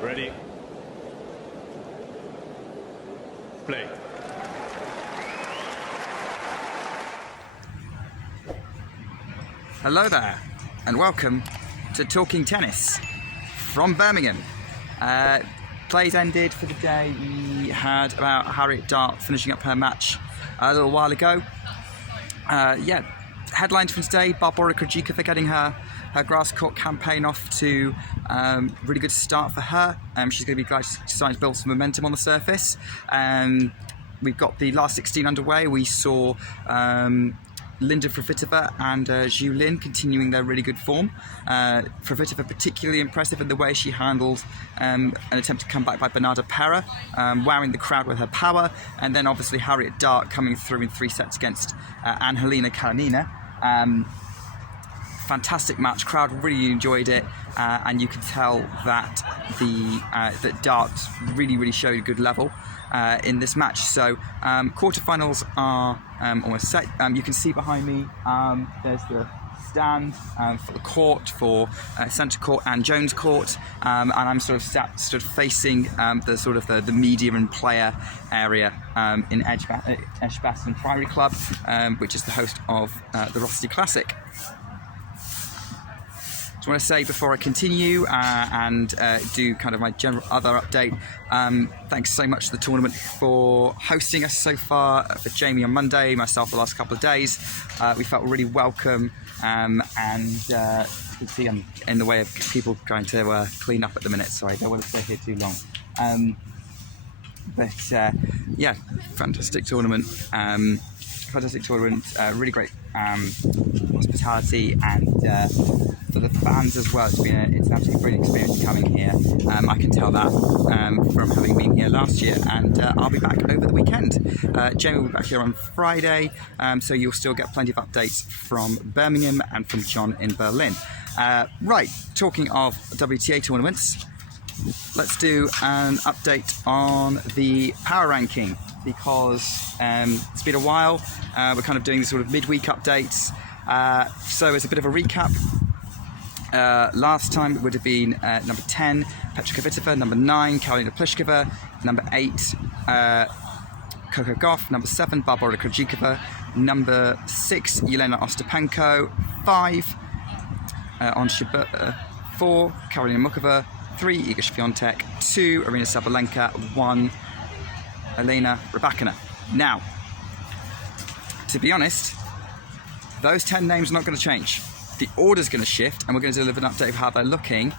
Ready. Play. Hello there, and welcome to Talking Tennis from Birmingham. Plays ended for the day. We had about Harriet Dart finishing up her match a little while ago. Headlines from today: Barbora Krejcikova getting her grass court campaign off to really good start for her. She's going to be starting to build some momentum on the surface. We've got the last 16 underway. We saw Linda Fruhvirtova and Zhu Lin continuing their really good form. Fruhvirtova particularly impressive in the way she handled an attempt to come back by Bernarda Pera, wowing the crowd with her power, and then obviously Harriet Dart coming through in 3 sets against Helena Kalinina. Fantastic match, crowd really enjoyed it, and you can tell that that Dart really showed a good level in this match. So quarterfinals are almost set. You can see behind me there's the stand for the court, for centre court and Jones court, and I'm sort of facing the media and player area in Edgbaston Priory Club, which is the host of the Rossity Classic. I want to say before I continue and do kind of my general other update, thanks so much to the tournament for hosting us so far. For Jamie on Monday, myself the last couple of days, we felt really welcome, and you can see I'm in the way of people trying to clean up at the minute, so I don't want to stay here too long. Fantastic tournament. Really great hospitality, and for the fans as well, it's an absolutely brilliant experience coming here. I can tell that from having been here last year, and I'll be back over the weekend. Jamie will be back here on Friday, so you'll still get plenty of updates from Birmingham and from John in Berlin. Right, talking of WTA tournaments, let's do an update on the power ranking, because it's been a while. We're kind of doing these sort of midweek updates. So as a bit of a recap, last time it would have been number 10, Petra Kvitova, number 9, Karolina Pliskova, number 8, Coco Gauff, number 7, Barbora Krejcikova, number 6, Elena Ostapenko, 5, on Jabeur, 4, Karolina Muchova, 3, Iga Świątek, 2, Aryna Sabalenka, 1, Elena Rybakina. Now, to be honest, those 10 names are not going to change. The order's going to shift, and we're going to deliver an update of how they're looking.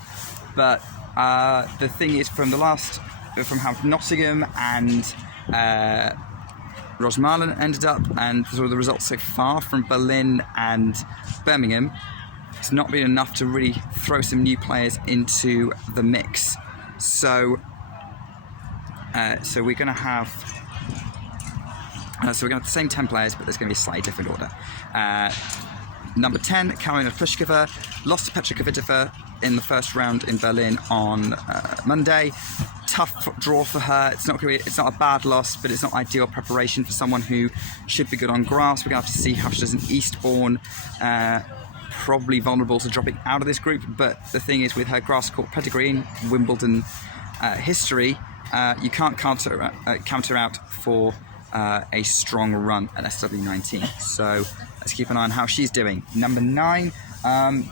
But the thing is, from how Nottingham and Rosmalen ended up, and sort of the results so far from Berlin and Birmingham, it's not been enough to really throw some new players into the mix. So we're going to have the same 10 players, but there's going to be a slightly different order. Number 10, Karolina Pliskova, lost to Petra Kvitova in the first round in Berlin on Monday. Tough draw for her. It's not a bad loss, but it's not ideal preparation for someone who should be good on grass. We're going to have to see how she does in Eastbourne. Probably vulnerable to dropping out of this group, but the thing is, with her grass court pedigree in Wimbledon history, you can't counter out for a strong run at SW19. So let's keep an eye on how she's doing. Number 9,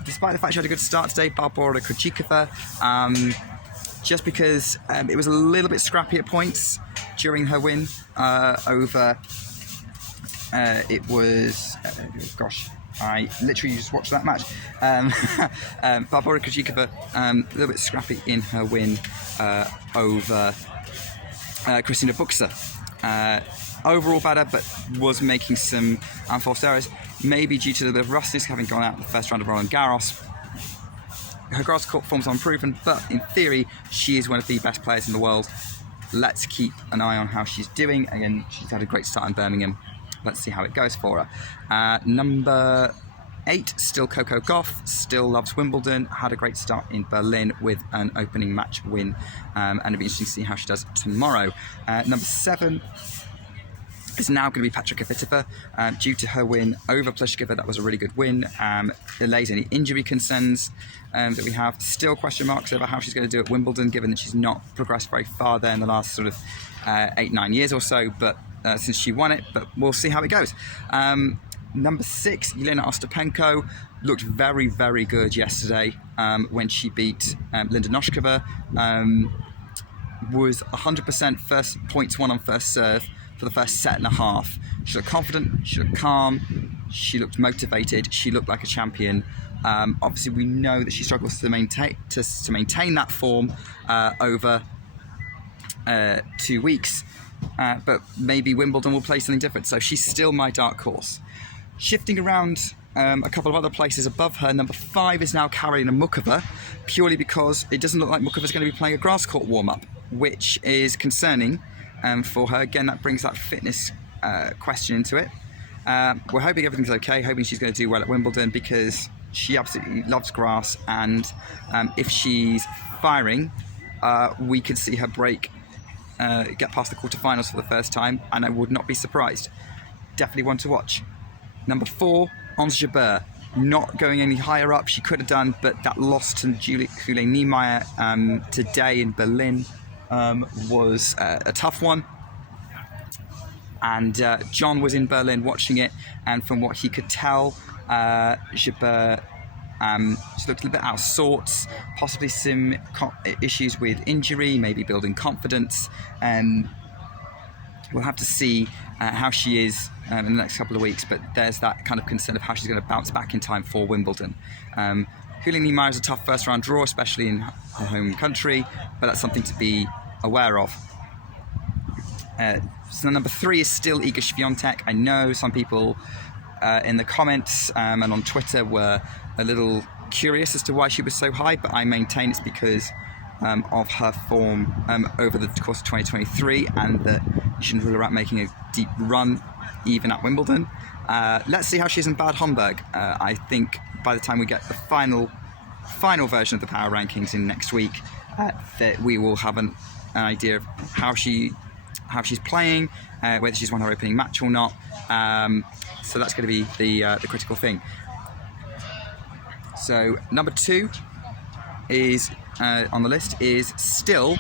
despite the fact she had a good start today, Barbora Krejcikova, just because it was a little bit scrappy at points during her win over. I literally just watched that match. Barbora Krejcikova, a little bit scrappy in her win over Kristina Buxa. Overall better, but was making some unforced errors, maybe due to the rustiness having gone out in the first round of Roland Garros. Her grass court form's unproven, but in theory, she is one of the best players in the world. Let's keep an eye on how she's doing. Again, she's had a great start in Birmingham. Let's see how it goes for her. Number 8, still Coco Gauff, still loves Wimbledon, had a great start in Berlin with an opening match win, and it'll be interesting to see how she does tomorrow. Number 7, is now going to be Petra Kvitova due to her win over Pliskova. That was a really good win. Allays any injury concerns that we have. Still question marks over how she's going to do at Wimbledon, given that she's not progressed very far there in the last sort of 8-9 years or so, but since she won it, but we'll see how it goes. Number 6, Elena Ostapenko, looked very, very good yesterday when she beat Linda Noskova. Was 100% first points won on first serve for the first set and a half. She looked confident, she looked calm, she looked motivated, she looked like a champion. Obviously, we know that she struggles to maintain that form over 2 weeks, but maybe Wimbledon will play something different. So she's still my dark horse. Shifting around a couple of other places above her, number 5 is now Karolina Muchova, purely because it doesn't look like Muchova's going to be playing a grass court warm-up, which is concerning for her. Again, that brings that fitness question into it. We're hoping everything's okay, hoping she's going to do well at Wimbledon, because she absolutely loves grass, and if she's firing, we could see her get past the quarterfinals for the first time, and I would not be surprised. Definitely one to watch. Number 4, Ons Jabeur. Not going any higher up, she could have done, but that loss to Julie Niemeyer today in Berlin was a tough one. And John was in Berlin watching it, and from what he could tell, Jabeur she looked a little bit out of sorts, possibly some issues with injury, maybe building confidence. We'll have to see how she is in the next couple of weeks, but there's that kind of concern of how she's going to bounce back in time for Wimbledon. Julie Niemeyer is a tough first-round draw, especially in her home country, but that's something to be aware of. So number 3 is still Iga Świątek. I know some people in the comments and on Twitter were a little curious as to why she was so high, but I maintain it's because of her form over the course of 2023, and that you shouldn't rule her out making a deep run even at Wimbledon. Let's see how she is in Bad Homburg. I think by the time we get the final version of the Power Rankings in next week, that we will have an idea of how she's playing, whether she's won her opening match or not. So that's going to be the critical thing. So number 2 is on the list is still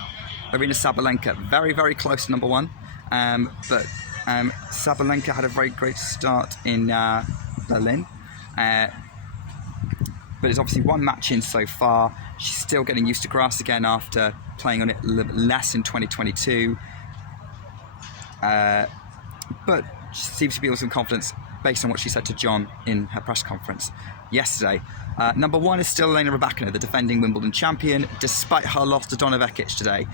Aryna Sabalenka, very, very close to number 1, but Sabalenka had a very great start in Berlin, but it's obviously one match in so far. She's still getting used to grass again after playing on it a little bit less in 2022, but she seems to be with some confidence based on what she said to John in her press conference yesterday. Number 1 is still Elena Rybakina, the defending Wimbledon champion, despite her loss to Donna Vekic today.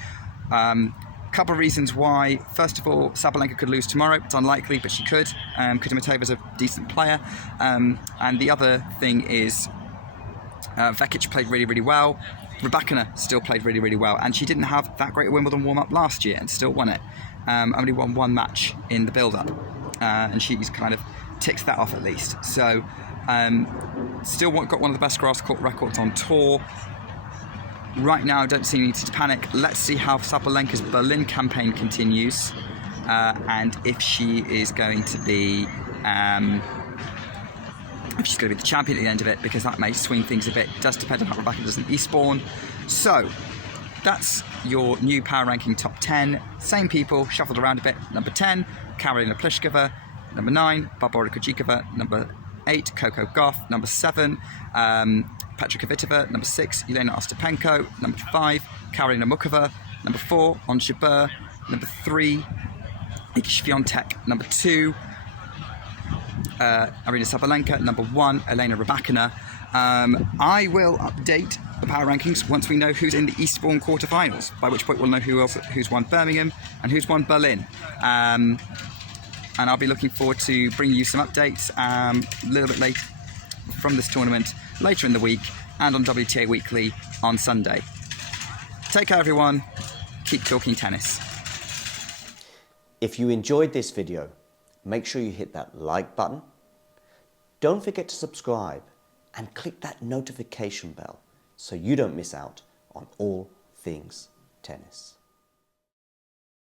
Couple of reasons why. First of all, Sabalenka could lose tomorrow. It's unlikely, but she could. Kudermetova's a decent player. And the other thing is Vekic played really, really well. Rybakina still played really, really well. And she didn't have that great a Wimbledon warm-up last year and still won it. Only won 1 match in the build-up. And she's kind of ticked that off at least. So still got one of the best grass court records on tour. Right now, I don't see any need to panic. Let's see how Sabalenka's Berlin campaign continues, and if she is going to be, if she's going to be the champion at the end of it, because that may swing things a bit. It does depend on how Rybakina does in Eastbourne. So that's your new Power Ranking top 10. Same people shuffled around a bit. Number 10, Karolina Pliskova. Number 9, Barbora Krejcikova. Number 8, Coco Gauff. Number 7, Petra Kvitova. Number 6, Elena Ostapenko. Number 5, Karolina Muchova. Number 4, Ons Jabeur. Number 3, Iga Świątek. Number 2, Aryna Sabalenka. Number 1, Elena Rybakina. I will update the Power Rankings once we know who's in the Eastbourne quarterfinals, by which point we'll know who's won Birmingham and who's won Berlin. And I'll be looking forward to bringing you some updates a little bit late from this tournament later in the week, and on WTA Weekly on Sunday. Take care, everyone. Keep talking tennis. If you enjoyed this video, make sure you hit that like button. Don't forget to subscribe and click that notification bell so you don't miss out on all things tennis.